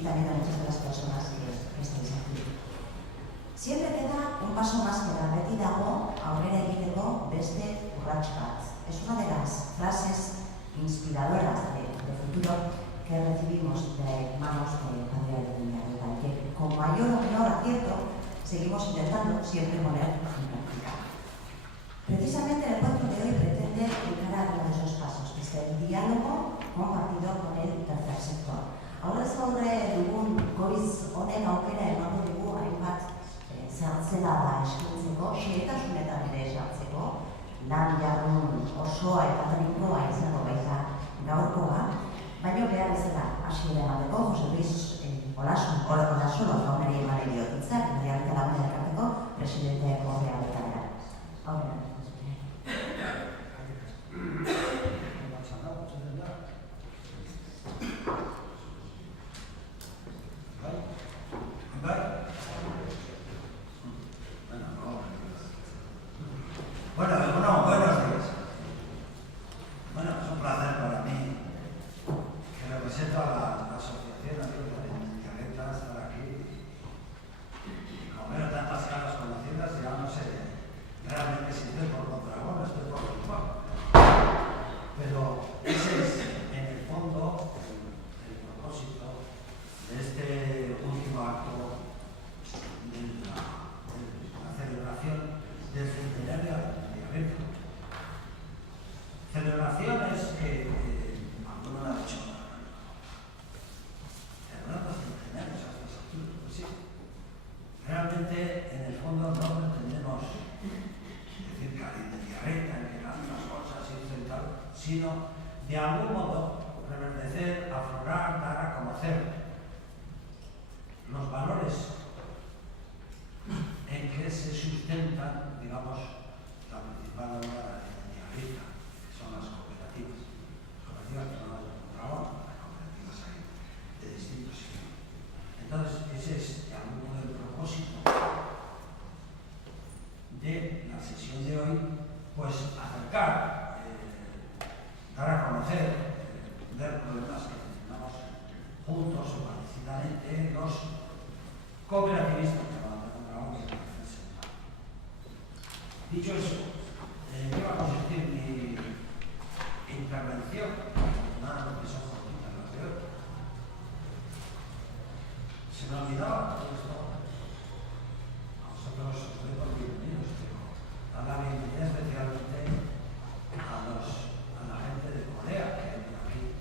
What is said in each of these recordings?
y también a muchas de las personas que estáis aquí. Siempre queda un paso más que la beti dago aurrera egiteko beste urrats bat. Es una de las frases inspiradoras de futuro que recibimos de manos de Padre de Villarreal, que con mayor o menor acierto seguimos intentando siempre poner en práctica. Precisamente el encuentro de hoy pretende encarar uno de esos pasos, que es el diálogo compartido con el tercer sector. Aurrez aurre dugun goiz honen aukera emango dugu hainbat zertzela da eskintzeko, xehetasunetan ere sartzeko, lan jardun osoa eta trinkoa izango baita gaurkoa, baina behar bezala hasiera emateko, Jose Luis Olasolo jaunari eman edo hitzak, Villarreal Lagunen Elkarteko presidente ordea betara. Aurrera. Buenos días. Bueno, es un placer para mí, que represento a la Asociación de Villarreal, estar aquí. Y como veo tantas caras conocidas, ya no sé realmente si estoy por Mondragón o estoy por Bilbao. Pero ese es, en el fondo, el propósito de este último acto de la celebración del centenario de Villarreal. Celebraciones que alguno ha dicho, celebrando centenarios hasta esa altura. Pues sí, realmente en el fondo no pretendemos decir que alguien de Villarreal, que grandes cosas y tal, sino de algún modo reverdecer, aflorar, dar a conocer los valores en que se sustentan, digamos, la principal obra de Villarreal, que son las cooperativas. Cooperativas que no las de Mondragón, las cooperativas hay de distintos sitios. Entonces, ese es de algún modo el propósito de la sesión de hoy, pues acercar, dar a conocer, ver problemas que tenemos juntos o parecidamente los cooperativistas. Dicho eso, ¿qué va a consistir mi intervención? Nada de que son cortitas las de hoy. Se me olvidaba todo esto. A vosotros os doy por bienvenidos, pero a la bienvenida especialmente a la gente de Corea que hay aquí.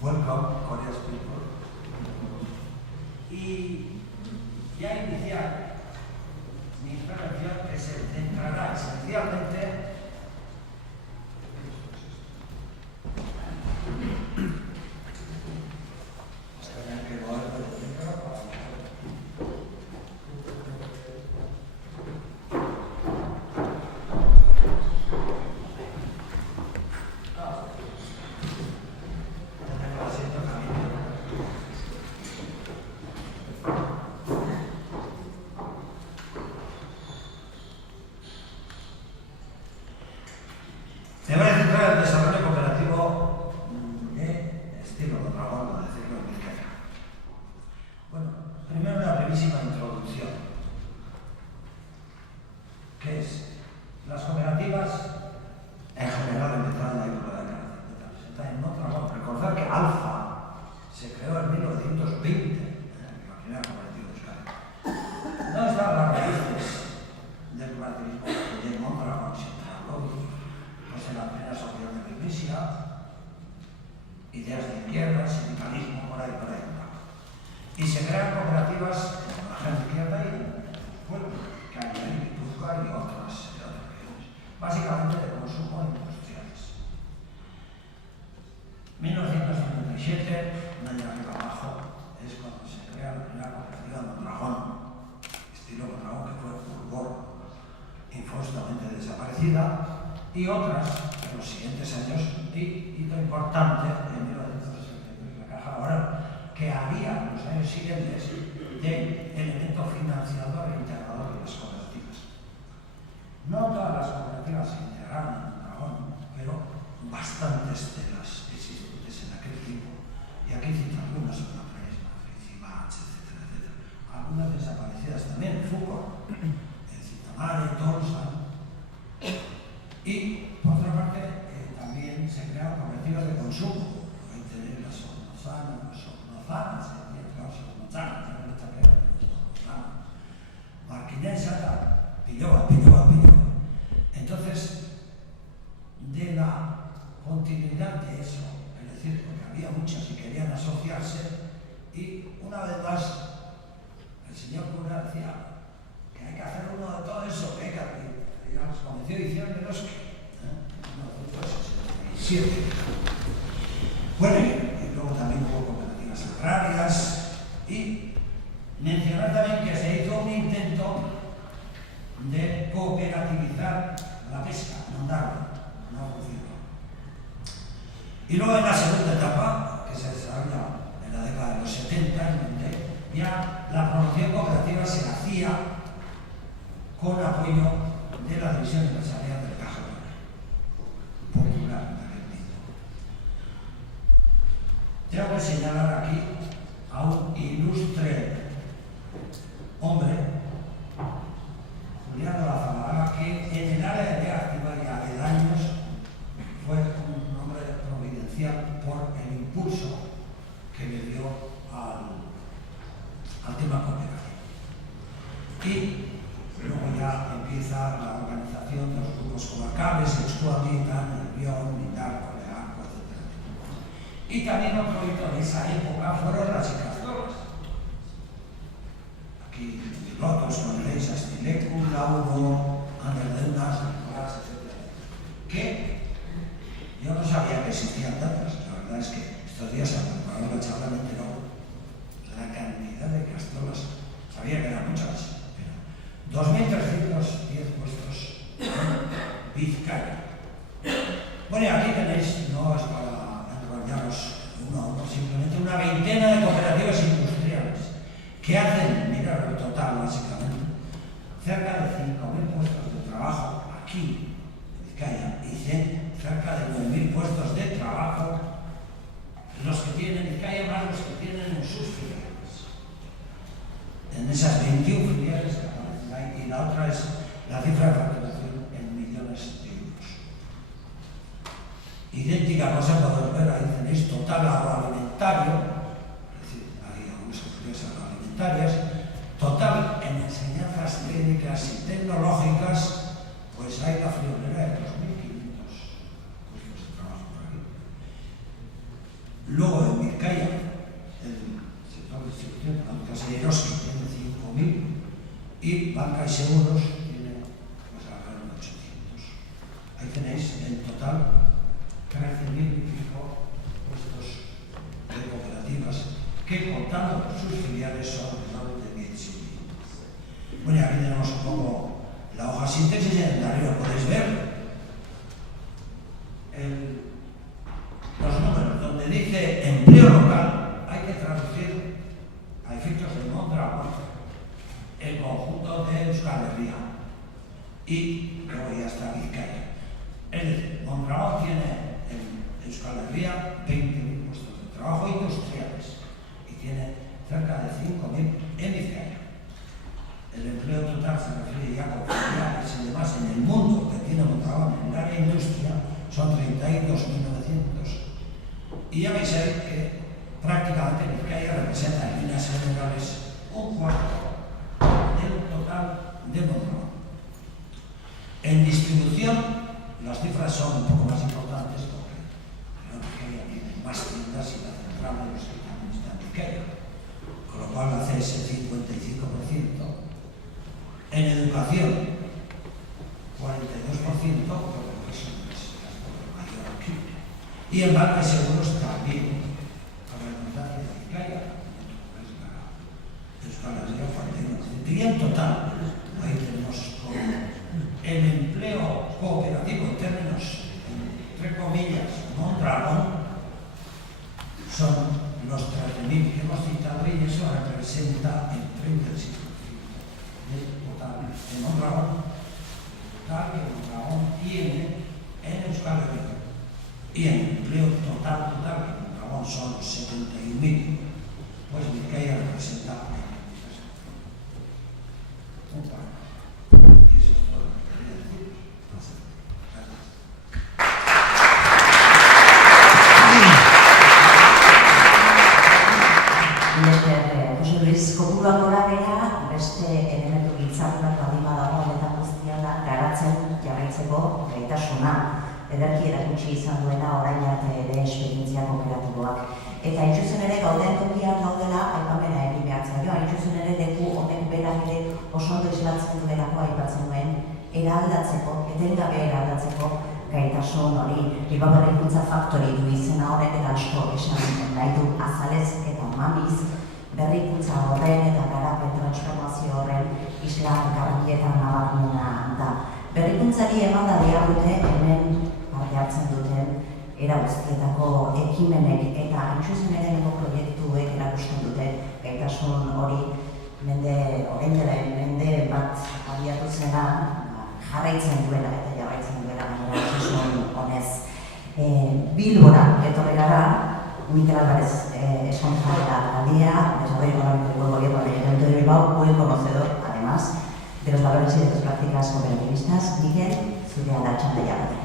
Welcome, Korea's people. Y ya iniciar mi intervención, que se centrará esencialmente el desarrollo cooperativo de estilo Mondragón, por decirlo en Vizcaya. Bueno, primero una brevísima introducción. ¿Qué es? Las cooperativas en general empezaron ahí por la década de los 70 en Mondragón. Recordad que Alfa se creó en 1920, la primera cooperativa de Euskadi. No estaban las raíces del cooperativismo de Mondragón, sino de Algodoy. Pues en la primera sociedad de la Iglesia, ideas de izquierda, sindicalismo, por ahí. Y se crean cooperativas en la margen izquierda y en los pueblos, que hay en Guipúzcoa y otras regiones, básicamente de consumo industriales. 1957, un año arriba abajo, es cuando se crea la primera cooperativa de Mondragón, estilo Mondragón, que fue Fulgor, infaustamente desaparecida. Y otras en los siguientes años, y lo importante, en 1963, la Caja Laboral, que había en los años siguientes de elemento financiador e integrador de las cooperativas. No todas las cooperativas se integraron en Mondragón, pero bastantes de las existentes en aquel tiempo. Y aquí cito algunas en una brevísima referencia. manzanas, manzanas, marquinesa, pilloba. Entonces, de la continuidad de eso, es decir, porque había muchas y querían asociarse, y una vez más, el señor cura decía que hay que hacer uno de todo eso, que hay que, ya nos convenció y hicieron de los que, 1967. Bueno, y luego también hubo cooperativas agrarias, y mencionar también que se hizo un intento de cooperativizar la pesca, no funcionó. Y luego en la segunda etapa, que se desarrolla en la década de los 70, en donde ya la promoción cooperativa se hacía con apoyo de la División Empresarial del Caja Popular de aquel tiempo. Tengo que señalar aquí a un ilustre hombre, Julián Olazabalaga, que en el área de activa y aledaños fue un hombre providencial por el impulso que le dio al tema cooperativo. Y luego ya empieza la organización de los grupos comarcales, Excoamita, Nervión, Mitar, Colearco, etc. Y también otro hito de esa época fueron las Icastolas. Aquí pilotos con Reis, Astilecu, Lauro, Anderdendas, Nicolás, etc. Que yo no sabía que existían tantas. La verdad es que estos días al preparar la charla me enteró la cantidad de castolas. Sabía que eran muchas, pero 2.310 puestos en Vizcaya. Bueno, y aquí tenéis, no es para enrollaros uno a uno, simplemente una veintena de cooperativas industriales que hacen, mirad el total básicamente, cerca de 5.000 puestos de trabajo aquí en Vizcaya y cerca de 9.000 puestos de trabajo los que tienen Vizcaya más los que tienen en sus filiales. En esas 21 filiales que aparecen ahí, y la otra es la cifra de facturación en millones de euros. Idéntica cosa podemos ver, ahí tenéis total agroalimentario, es decir, hay algunas empresas agroalimentarias, total en enseñanzas técnicas y tecnológicas, pues hay la friolera de 2.500 puestos de trabajo por aquí. Luego en Vizcaya, el sector de distribución, Banca Eroski tiene 5.000 y Banca y Seguros tiene pues alrededor de 800. Ahí tenéis en total 13.000 y pico puestos de cooperativas que, contando sus filiales, son alrededor de 17.000. Bueno, y aquí tenemos un poco la hoja síntesis y en el arriba podéis ver los números donde dice empleo local. Hay que traducir a efectos de Mondragón el conjunto de Euskal Herria y luego ya está Vizcaya. Es decir, Mondragón tiene en Euskal Herria 20.000 puestos de trabajo industriales y tiene cerca de 5.000 en Vizcaya. El empleo total se refiere ya con filiales y demás en el mundo que tiene Mondragón en el área de industria son 32.900. Y ya veis ahí que prácticamente Vizcaya representa en líneas generales un cuarto del total de Mondragón. En distribución, las cifras son un poco más importantes porque Vizcaya tiene más tiendas y la central de los que también está en Vizcaya, con lo cual hace ese 55%. En educación, 42%, porque eso es mayor aquí. Y en Banca y Seguros también, para la redundancia de Vizcaya, es la Euskal Herria 41%. Y en total, ahí tenemos como el empleo cooperativo en términos, entre comillas, Mondragón, son los 13.000 que hemos citado y eso representa el 36% del total de Mondragón, total que Mondragón tiene en Euskal Herria. Y el empleo total que Mondragón son 71.000, pues Vizcaya representa el 23%. Un par. Y eso es todo lo que quería decir. Gracias. Jose Luis, kopuruak gora bera, beste elementu giltzartunak badima dago honetan guztia da, garatzen jarraitzeko gaitasuna. Ederki erakutsi izan duena orain arte ere esperientzia kooperatiboak. Eta hain zuzen ere gauden tokian daudela aipamena egin behar zaio. Hain zuzen ere leku honek berak ere oso ondo islatzen duelako aipatzen duen eraldatzeko, etengabe eraldatzeko gaitasun hori. Bilbao Berrikuntza Faktori du izena horrek eta asko esan nahi du azalez eta mamiz berrikuntza horren eta garapen transformazio horren isla garbietan nabarmena da. Berrikuntzari eman da behar dute hemen parte hartzen duten era guztietako ekimenek eta hain zuzen ere nengo proiektuek erakusten dute gaitasun hori mende bat abiatu zena jarraitzen duela eta jarraitzen duela gaitasun honez. Bilbora etorri gara, Mikel Álvarez es concejal de la alcaldía, desarrollo económico y gobierno del Ayuntamiento de Bilbao, muy conocedor además de los valores y de las prácticas cooperativistas. Miguel, zurea da txanda jarri.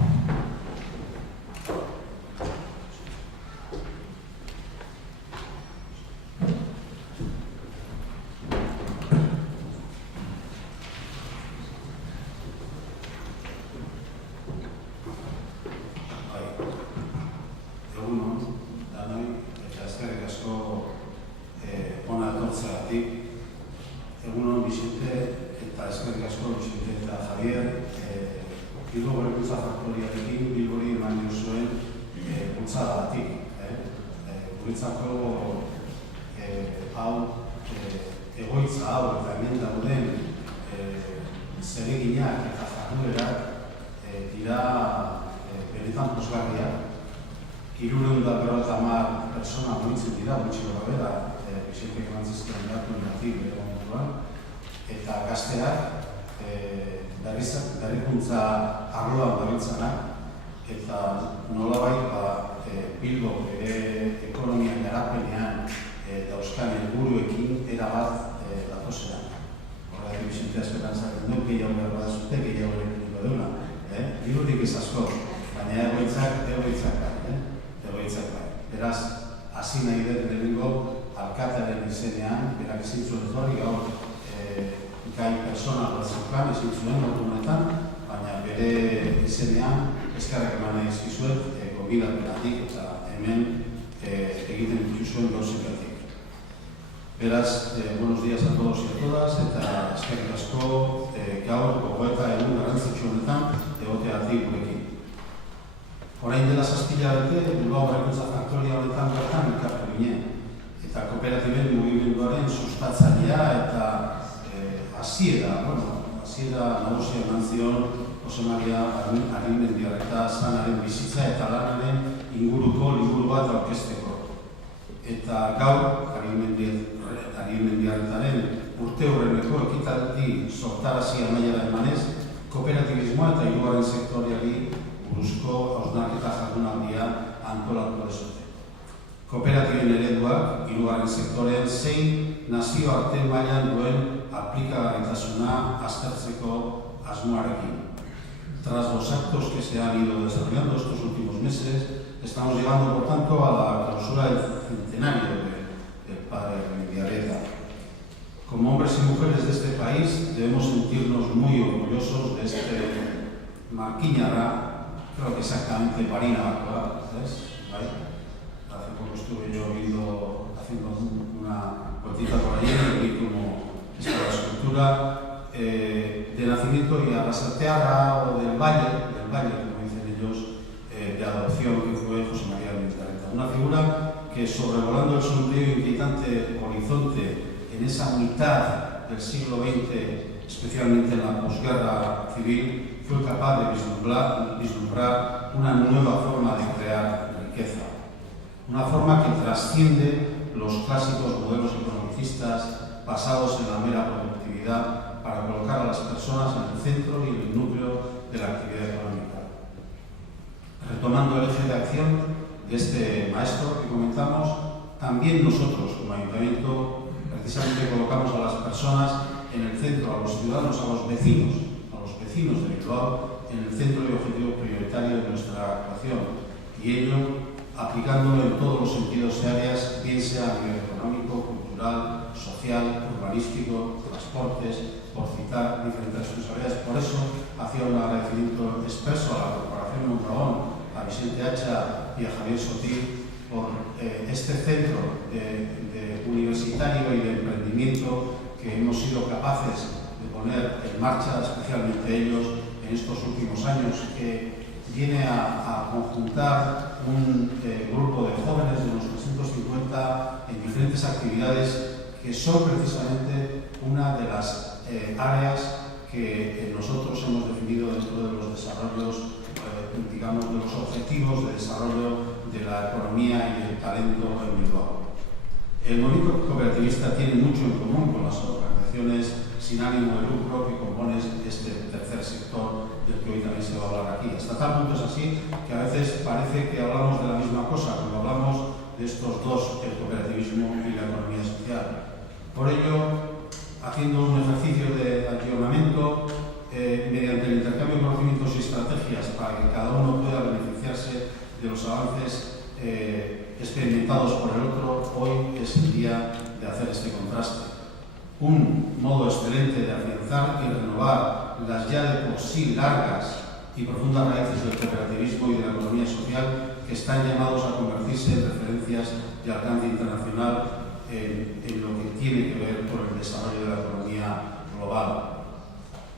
Egunon, Vicente, eta eskerrik asko Vicente eta Javier, Bilbao Berrikuntza Faktoriarekin Bilbori eman diozuen bultzadatik. Guretzako hau, egoitza hau eta hemen dauden zereginak eta jarduerak dira benetan pozgarriak. 350 pertsona mugitzen dira, gutxi gorabehera, Vicente Franciscan datu negatik bere momentuan, eta gazteak berrikuntza arloan dabiltzanak eta nolabait Bilbo bere ekonomian garapenean dauzkan helburuekin erabat datozenak. Horregatik Vicente esperantzatzen du, gehiago behar badazute, gehiago behar duna. Dirurik ez asko, baina egoitzak bai. Beraz, hasi nahi dut lehenengo alkatearen izenean, berak ezin zuen etorri gaur gai personal bat zeukan, ezin zuen honetan, baina bere izenean eskerrak eman nahi izkizuet gonbidapenatik eta hemen egiten dituzuen gauzikatik. Beraz, buenos días a todos y a todas, eta eskerrik asko gaur gogoeta egun garrantzitsu honetan egoteatik gurekin. Orain dela 7 hilabete, Bilbao Berrikuntza Faktoria honetan bertan elkartu ginen. Eta kooperatiben mugimenduaren sustatzailea eta hasiera nagusia eman zion Jose Maria Arinmendiarreta zanaren bizitza eta lanaren inguruko liburu bat aurkezteko. Eta gaur, Arinmendiarretaren urte horreneko ekitaldi sortarazi amaiera emanez, kooperatibismoa eta hirugarren sektoriari buruzko hausnarketa jardunaldia antolatu dezute. Kooperatiben ereduak, hirugarren sektorean zein nazioarte mailan duen aplikagarritasuna aztertzeko asmoarekin. Tras los actos que se han ido desarrollando estos últimos meses, estamos llegando, por tanto, a la clausura del centenario del padre Arinmendiarreta. Como hombres y mujeres de este país, debemos sentirnos muy orgullosos de este marquiñarra. Creo que exactamente Marina Barcoa, ¿sabes? Hace poco estuve yo haciendo una vueltita por allí y vi cómo está la escultura de nacimiento y a la salteada o del valle, como dicen ellos, de adopción que fue José María Arinmendiarreta. Una figura que sobrevolando el sombrío y inquietante horizonte en esa mitad del siglo XX, especialmente en la posguerra civil, fue capaz de vislumbrar una nueva forma de crear riqueza. Una forma que trasciende los clásicos modelos economicistas basados en la mera productividad para colocar a las personas en el centro y en el núcleo de la actividad económica. Retomando el eje de acción de este maestro que comentamos, también nosotros como Ayuntamiento precisamente colocamos a las personas en el centro, a los ciudadanos, a los vecinos de Bilbao en el centro y objetivo prioritario de nuestra actuación, y ello aplicándolo en todos los sentidos y áreas, bien sea a nivel económico, cultural, urbanístico, transportes, por citar diferentes responsabilidades. Por eso hacía un agradecimiento expreso a la Corporación Mondragón, a Vicente Hacha y a Javier Sotil por este centro de universitario y de emprendimiento que hemos sido capaces de poner en marcha, especialmente ellos, en estos últimos años, que viene a conjuntar un grupo de jóvenes de unos 350 en diferentes actividades que son precisamente una de las áreas que nosotros hemos definido dentro de los desarrollos, digamos, de los objetivos de desarrollo de la economía y del talento en Bilbao. El movimiento cooperativista tiene mucho en común con las organizaciones sin ánimo de lucro que componen este tercer sector del que hoy también se va a hablar aquí. Hasta tal punto es así que a veces parece que hablamos de la misma cosa cuando hablamos de estos dos, el cooperativismo y la economía social. Por ello, haciendo un ejercicio de accionamiento mediante el intercambio de conocimientos y estrategias para que cada uno pueda beneficiarse de los avances experimentados por el otro, hoy es el día de hacer este contraste. Un modo excelente de afianzar y renovar las ya de por sí largas y profundas raíces del cooperativismo y de la economía social que están llamados a convertirse en referencias de alcance internacional en lo que tiene que ver con el desarrollo de la economía global.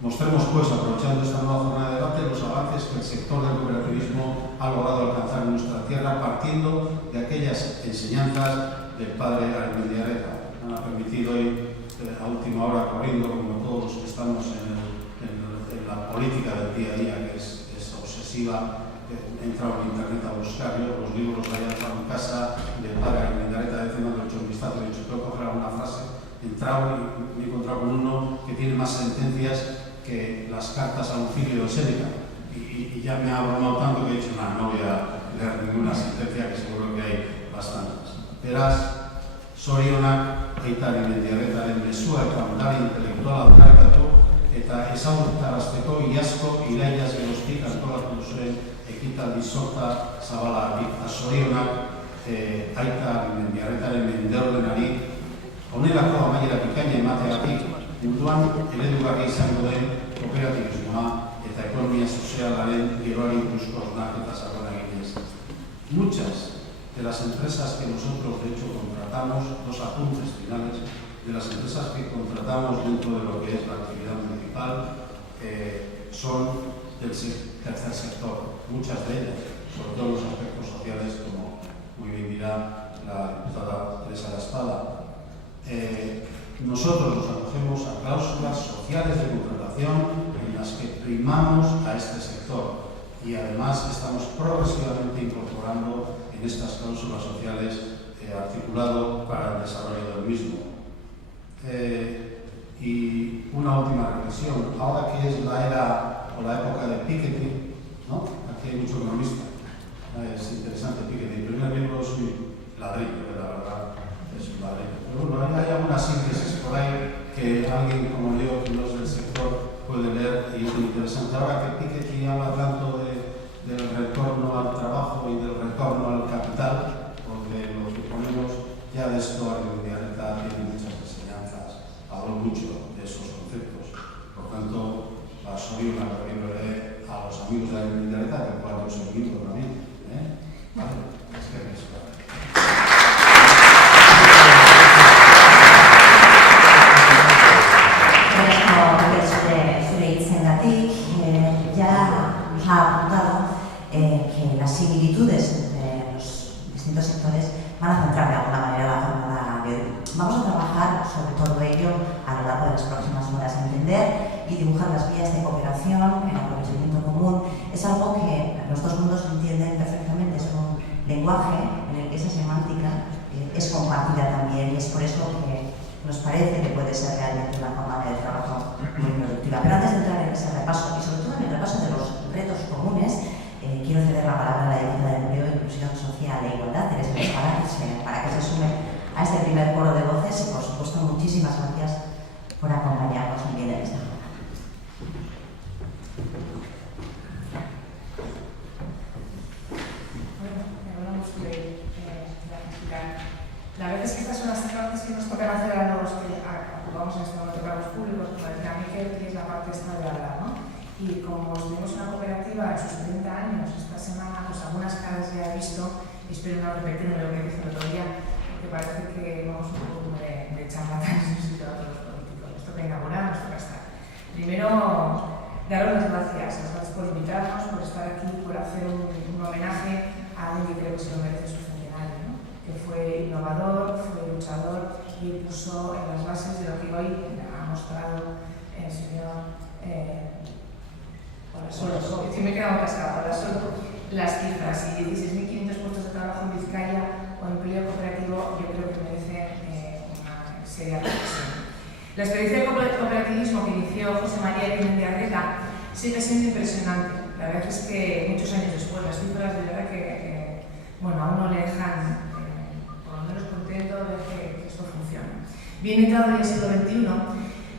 Mostremos, pues, aprovechando esta nueva jornada de debate, los avances que el sector del cooperativismo ha logrado alcanzar en nuestra tierra, partiendo de aquellas enseñanzas del padre Arizmendiarreta. Me ha permitido ir a última hora corriendo, como todos los que estamos en la política del día a día, que es obsesiva. He entrado en internet a buscar los libros allá en casa del padre Arizmendiarreta, diciendo que he hecho un vistazo, he dicho, tengo que coger alguna frase. He entrado y me he encontrado con uno que tiene más sentencias que las cartas a Lucilio de Séneca. Y ya me ha abrumado tanto que he dicho, no voy a leer ninguna sentencia, que seguro que hay bastantes. Beraz, zorionak Aita Arizmendiarretaren mezua eta ondare intelektuala aldarrikatu eta ezagutarazteko iazko irailaz geroztik antolatu zuen ekitaldi sorta zabalagatik. Zorionak Aita Arizmendiarretaren mendeordenari honelako amaiera bikaina emateagatik munduan eredugarri izango den kooperativismoa eta ekonomia sozialaren geroari buruzko hausnarketa sakona eginez. Muchas de las empresas que nosotros de hecho contratamos, dos apuntes finales, de las empresas que contratamos dentro de lo que es la actividad municipal son del tercer sector, muchas de ellas, sobre todo los aspectos sociales, como muy bien dirá la diputada Teresa La Espada. Nosotros nos acogemos a cláusulas sociales de contratación en las que primamos a este sector y además estamos progresivamente incorporando en estas cláusulas sociales articulado para el desarrollo del mismo. Y una última reflexión, ahora que es la era o la época de Piketty, ¿no? Aquí hay mucho economista, es interesante Piketty. El primer libro es un ladrillo, la verdad, es un ladrillo. Pero bueno, hay algunas síntesis por ahí que alguien como yo, que no es del sector, puede leer y es muy interesante. Ahora que Piketty habla tanto del retorno al trabajo y del retorno al capital, o de lo que ponemos, ya de esto Arizmendiarreta tiene muchas enseñanzas, habló mucho de esos conceptos. Por tanto, soy una recomiéndole a los amigos de Arizmendiarreta, del cual yo soy miembro también. Vale, es que es claro. Ya nos ha apuntado que las similitudes entre los distintos sectores van a centrar de alguna manera la jornada de hoy. Vamos a trabajar sobre todo ello a lo largo de las próximas horas. Entender y dibujar las vías de cooperación en aprovechamiento común es algo que los dos mundos entienden perfectamente. Es un lenguaje en el que esa semántica es compartida también y es por eso que nos parece que puede ser realmente una forma de trabajo muy productiva. Pero antes de entrar en ese repaso, y sobre todo en el repaso de los retos comunes, quiero ceder la palabra a la diputada de Empleo, Inclusión Social e Igualdad, Teresa La Espada, para que se sume a este primer coro de voces y, por supuesto, muchísimas gracias por acompañarnos también en esta jornada. La verdad es que estas son las partes que nos tocan hacer a los que vamos en este momento para los públicos, como decía Miquel, que es la parte esta de hablar, ¿no? Y como tenemos una cooperativa en sus 30 años, esta semana, pues algunas caras ya he visto, y espero no repetirme lo que dije el otro día, porque parece que vamos un poco como de charlatanes en un sitio a todos los políticos. Nos toca inaugurar, nos toca estar. Primero, daros las gracias por invitarnos, por estar aquí, por hacer un homenaje a alguien que creo que se lo merece su centenario, ¿no? Que fue innovador, fue luchador y puso en las bases de lo que hoy ha mostrado el señor Solo, me he quedado cascada, solo las cifras y 16.500 puestos de trabajo en Vizcaya o empleo cooperativo, yo creo que merece una seria reflexión. La experiencia de cooperativismo que inició José María Jiménez de Arrieta sigue siendo impresionante. La verdad es que muchos años después, las cifras de verdad que a uno le dejan por lo menos contento de ver que esto funciona. Bien entrado en el siglo XXI,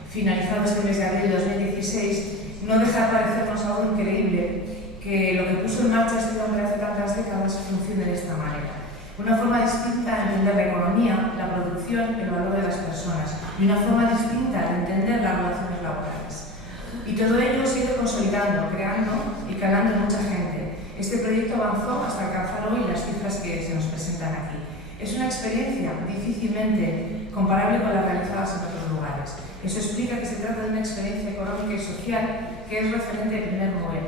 finalizado este mes de abril de 2016, no deja de parecernos algo increíble que lo que puso en marcha este hombre hace tantas décadas funcione de esta manera. Una forma distinta de entender la economía, la producción, el valor de las personas, y una forma distinta de entender las relaciones laborales. Y todo ello sigue consolidando, creando y calando en mucha gente. Este proyecto avanzó hasta alcanzar hoy las cifras que se nos presentan aquí. Es una experiencia difícilmente comparable con las realizadas en otros lugares. Eso explica que se trata de una experiencia económica y social que es referente de primer nivel.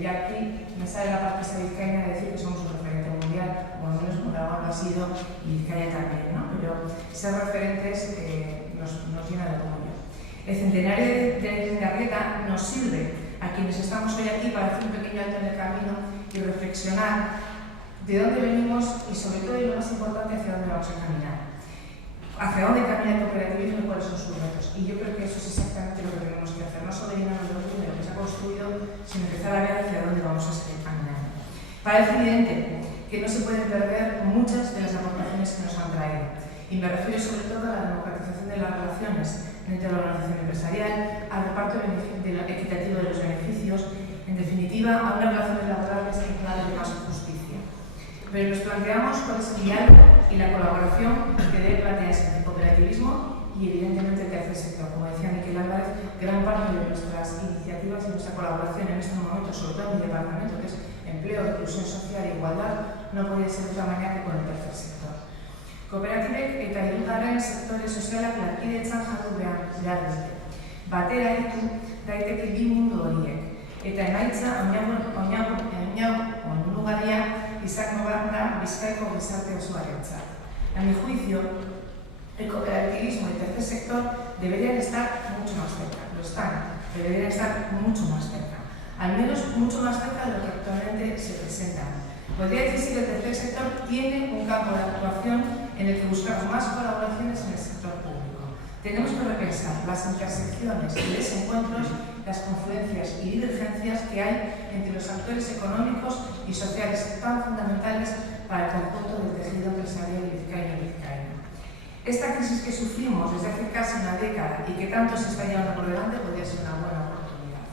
Y aquí me sale la parte vizcaína de decir que somos un referente mundial, o al menos Mondragón lo ha sido y Vizcaya también, ¿no? Pero ser referentes nos llena de orgullo. El centenario de Arrieta nos sirve a quienes estamos hoy aquí para hacer un pequeño alto en el camino y reflexionar de dónde venimos y sobre todo, y lo más importante, hacia dónde vamos a caminar. Hacia dónde camina el cooperativismo y cuáles son sus retos. Y yo creo que eso es exactamente lo que tenemos que hacer, no solo llenarnos de orgullo de lo que se ha construido, sino empezar a ver hacia dónde vamos a seguir caminando. Parece evidente que no se pueden perder muchas de las aportaciones que nos han traído. Y me refiero sobre todo a la democratización de las relaciones dentro de la organización empresarial, al reparto equitativo de los beneficios, en definitiva, a unas relaciones laborales en clave de más justicia. Pero nos planteamos cuál es el diálogo y la colaboración que debe plantearse entre el cooperativismo y, evidentemente, el tercer sector. Como decía Miquel Álvarez, gran parte de nuestras iniciativas y nuestra colaboración en este momento, sobre todo en mi departamento, que es empleo, inclusión social e igualdad, no podría ser de otra manera que con el tercer sector. Kooperatibek eta hirugarren sektore sozialak lankidetzan jardun behar dute. Batera ditu daiteke bi mundu horiek. Eta emaitza onugarria izango da Bizkaiko gizarte osoarentzat. A mi juicio, el cooperativismo y el tercer sector deberían estar mucho más cerca. Lo están, pero deberían estar mucho más cerca. Al menos mucho más cerca de lo que actualmente se presentan. Podría decirse que el tercer sector tiene un campo de actuación en el que buscamos más colaboraciones en el sector público. Tenemos que repensar las intersecciones y desencuentros, las confluencias y divergencias que hay entre los actores económicos y sociales tan fundamentales para el conjunto del tejido empresarial vizcaíno y vizcaíno. Esta crisis que sufrimos desde hace casi una década y que tanto se está llevando por delante podría ser una buena oportunidad.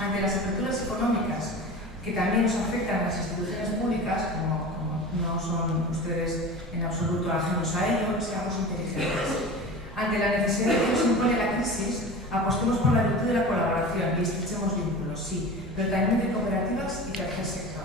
Ante las aperturas económicas que también nos afectan a las instituciones públicas, como no son ustedes en absoluto ajenos a ello, seamos inteligentes. Ante la necesidad que nos impone la crisis, apostemos por la virtud de la colaboración y estrechemos vínculos, sí, pero también de cooperativas y tercer sector.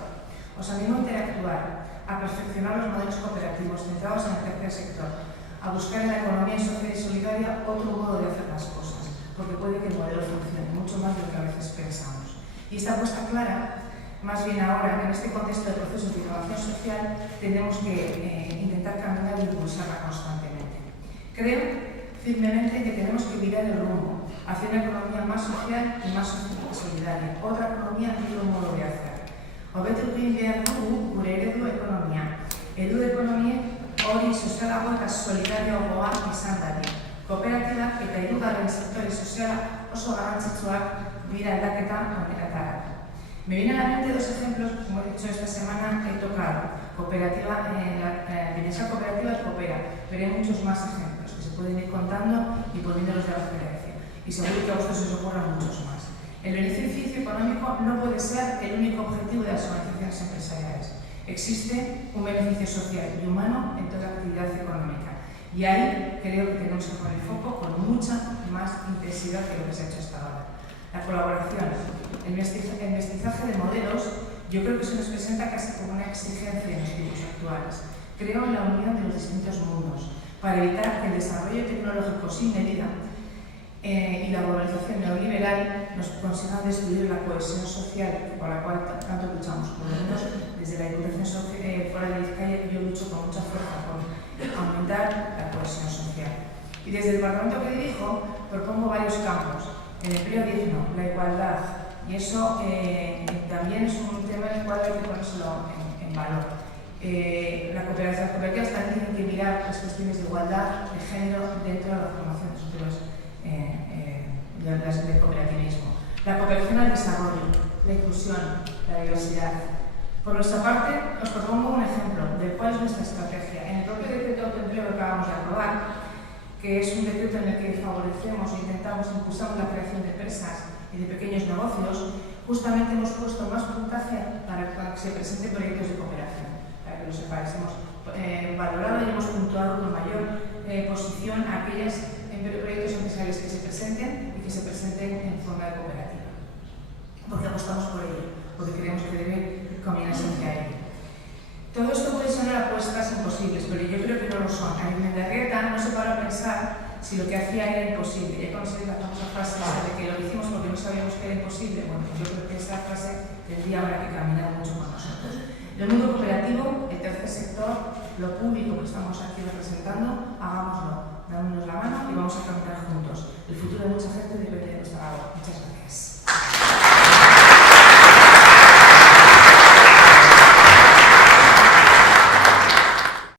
Os animo a interactuar, a perfeccionar los modelos cooperativos centrados en el tercer sector, a buscar en la economía social y solidaria otro modo de hacer las cosas, porque puede que el modelo funcione mucho más de lo que a veces pensamos. Y esta apuesta clara, más bien ahora, en este contexto de procesos de innovación social, tenemos que intentar caminar e impulsarla constantemente. Creo firmemente que tenemos que virar el rumbo hacia una economía más social y más solidaria, otra economía y otro modo de hacer. Hobetu egin behar dugu gure eredu ekonomia. Eredu ekonomia hori sozialago eta solidarioagoa izan dadin. Kooperatibak eta hirugarren sektore soziala oso garrantzitsuak dira aldaketa honetarako. Me vienen a la mente dos ejemplos, como he dicho esta semana, he tocado cooperativa, Bienestar Cooperativa y Coopera, pero hay muchos más ejemplos que se pueden ir contando y poniéndolos de referencia. Y seguro que a ustedes os ocurran muchos más. El beneficio económico no puede ser el único objetivo de las organizaciones empresariales. Existe un beneficio social y humano en toda actividad económica. Y ahí creo que tenemos que poner el foco con mucha más intensidad que lo que se ha hecho hasta ahora. La colaboración, el mestizaje de modelos, yo creo que se nos presenta casi como una exigencia en los tiempos actuales. Creo en la unión de los distintos mundos para evitar que el desarrollo tecnológico sin medida y la globalización neoliberal nos consigan destruir la cohesión social por la cual tanto luchamos. Por lo menos desde la Diputación Foral de Vizcaya yo lucho con mucha fuerza por aumentar la cohesión social. Y desde el departamento que dirijo propongo varios campos: el empleo digno, la igualdad, y eso también es un tema en el cual hay que ponérselo en valor. Las cooperativas también tienen que mirar las cuestiones de igualdad de género dentro de la formación de futuros de cooperativismo. La cooperación al desarrollo, la inclusión, la diversidad. Por nuestra parte, os propongo un ejemplo de cuál es nuestra estrategia. En el propio decreto de autoempleo que acabamos de aprobar, que es un decreto en el que favorecemos e intentamos impulsar la creación de empresas y de pequeños negocios, justamente hemos puesto más puntaje para que se presenten proyectos de cooperación. Para que lo sepáis, hemos valorado y hemos puntuado con mayor posición a aquellos proyectos empresariales que se presenten y que se presenten en forma de cooperativa. Porque apostamos por ello, porque creemos que debe combinarse hacia ello. Todo esto puede sonar apuestas imposibles, pero yo creo que no lo son. A mí de Arrieta no se paró a pensar si lo que hacía era imposible. Ya conocéis la famosa frase de que lo hicimos porque no sabíamos que era imposible. Bueno, yo creo que esa frase tendría ahora que caminar mucho con nosotros. El mundo cooperativo, el tercer sector, lo público que estamos aquí representando, hagámoslo, dámonos la mano y vamos a caminar juntos. El futuro de mucha gente depende